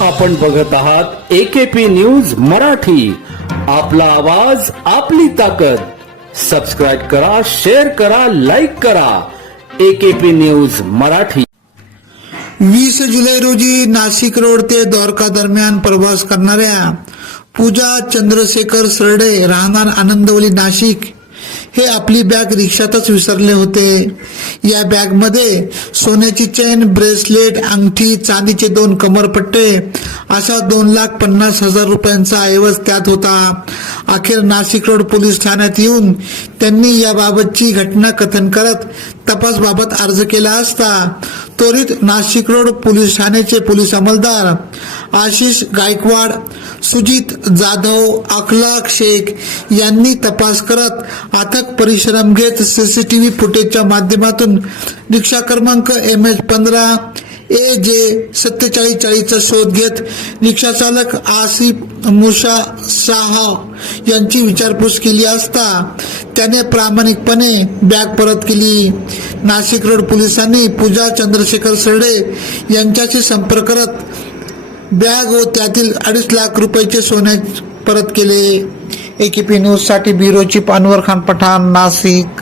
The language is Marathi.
आपण बघत आहात एकेपी न्यूज मराठी. आपला आवाज आपली ताकद. सबस्क्राईब करा शेअर करा लाईक करा. AKP news Marathi. वीस जुलै रोजी नाशिक रोड ते द्वारका दरम्यान प्रवास करणाऱ्या पूजा चंद्रशेखर सरडे राहणार आनंदवली नाशिक. हे आपली बॅग रिक्षातच विसरले होते. या बॅगमध्ये सोन्याची चेन ब्रेसलेट अंगठी चांदीचे दोन कमरपट्टे असा दोन लाख पन्नास हजार रुपयांचा ऐवज त्यात होता. अखेर नाशिक रोड पोलीस ठाण्यात येऊन त्यांनी याबाबतची घटना कथन करत तपासबाबत अर्ज केला असता त्वरित नाशिक रोड पोलीस ठाण्याचे पोलीस अंमलदार आशिष गायकवाड सुजित जाधव अखलाक शेख यांनी तपास करत आता परिश्रम घेत सीसीटीव्ही फुटेजच्या माध्यमातून रिक्षा क्रमांक एम एच पंधरा ए जे सत्तेचाळीस चाळीसचा शोध घेत रिक्षा चालक आसिफ मुशा शाह यांची विचारपूस केली असता त्याने प्रामाणिकपणे बॅग परत केली. नाशिक रोड पोलिसांनी पूजा चंद्रशेखर सरडे यांच्याशी संपर्क करत बॅग व त्यातील अडीच लाख रुपयाचे सोने परत केले. एकीपी न्यूजसाठी पानवर खान पठाण नाशिक.